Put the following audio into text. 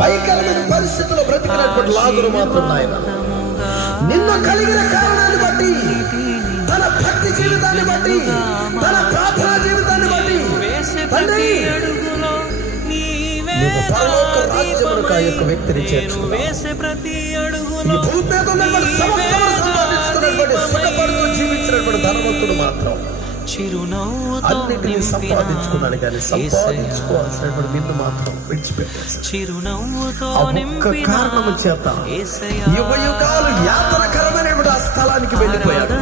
భయంకరమైన పరిస్థితుల్లో బ్రతికినటువంటి లాజరు మాత్రం నాయన నిన్ను కలిగిన కారణాన్ని బట్టి, తన భక్తి జీవితాన్ని బట్టి, తన ప్రార్థనా జీవితాన్ని బట్టి తండ్రి నీవు పరలోక రాజ్యమునకు ఆ యొక్క వ్యక్తిని చేర్చుకున్నావు. ఈ భూమి మీద ఉన్నటువంటి సమస్తమును సంపాదించుకున్నటువంటి సుఖపడుతూ జీవించినటువంటి ధనవంతుడు మాత్రం అన్నిటినీ సంపాదించుకున్నాడు, కానీ సంపాదించుకోవాల్సినటువంటి నిన్ను మాత్రం విడిచిపెట్టాడు. ఆ ఒక్క కారణము చేత యుగ యుగాలు యాతనకరమైనటువంటి ఆ స్థలానికి వెళ్ళిపోయాడు.